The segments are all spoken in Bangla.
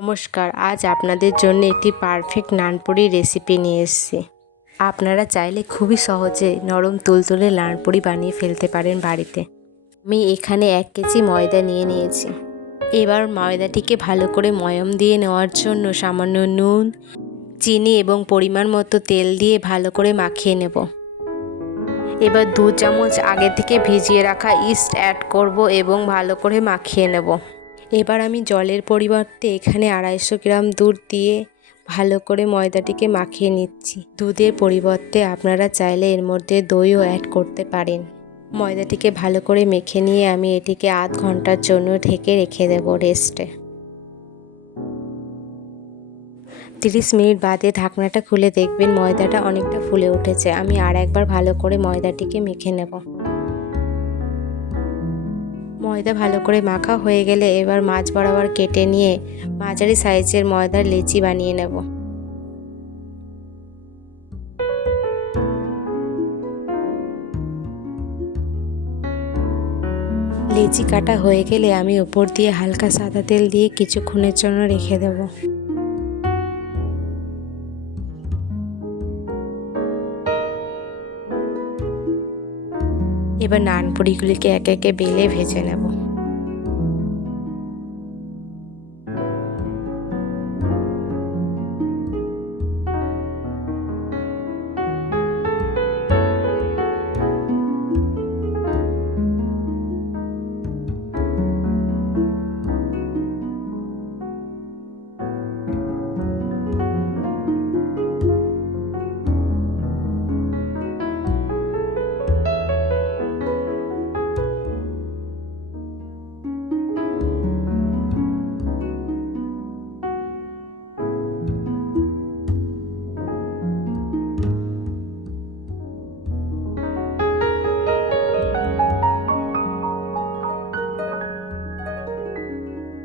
নমস্কার, আজ আপনাদের জন্য একটি পারফেক্ট নানপুরি রেসিপি নিয়ে এসেছি। আপনারা চাইলে খুবই সহজে নরম তুলতুলে নানপুরি বানিয়ে ফেলতে পারেন বাড়িতে। আমি এখানে এক কেজি ময়দা নিয়ে নিয়েছি। এবার ময়দাটিকে ভালো করে ময়ম দিয়ে নেওয়ার জন্য সামান্য নুন, চিনি এবং পরিমাণ মতো তেল দিয়ে ভালো করে মাখিয়ে নেব। এবার দু চামচ আগে থেকে ভিজিয়ে রাখা ইস্ট অ্যাড করব এবং ভালো করে মাখিয়ে নেব। এবার আমি জলের পরিবর্তে এখানে আড়াইশো গ্রাম দুধ দিয়ে ভালো করে ময়দাটিকে মাখিয়ে নিচ্ছি। দুধের পরিবর্তে আপনারা চাইলে এর মধ্যে দইও অ্যাড করতে পারেন। ময়দাটিকে ভালো করে মেখে নিয়ে আমি এটিকে আধ ঘণ্টার জন্য ঢেকে রেখে দেব রেস্টে তিরিশ মিনিট বাদে ঢাকনাটা খুলে দেখবেন ময়দাটা অনেকটা ফুলে উঠেছে। আমি আর একবার ভালো করে ময়দাটিকে মেখে নেব। ময়দা ভালো করে মাখা হয়ে গেলে এবার মাছ বরাবর কেটে নিয়ে মাঝারি সাইজের ময়দার লেচি বানিয়ে নেব। লেচি কাটা হয়ে গেলে আমি ওপর দিয়ে হালকা সাদা তেল দিয়ে কিছুক্ষণের জন্য রেখে দেবো। এবার নানপুরিগুলিকে একে একে বেলে ভেজে নেব।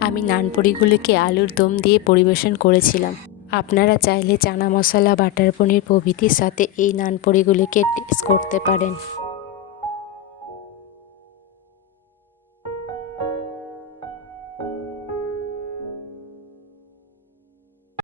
আমি নানপুরিগুলিকে আলুর দম দিয়ে পরিবেশন করেছিলাম। আপনারা চাইলে চানা মশলা, বাটার পনির প্রভৃতির সাথে এই নানপুরিগুলিকে টেস্ট করতে পারেন।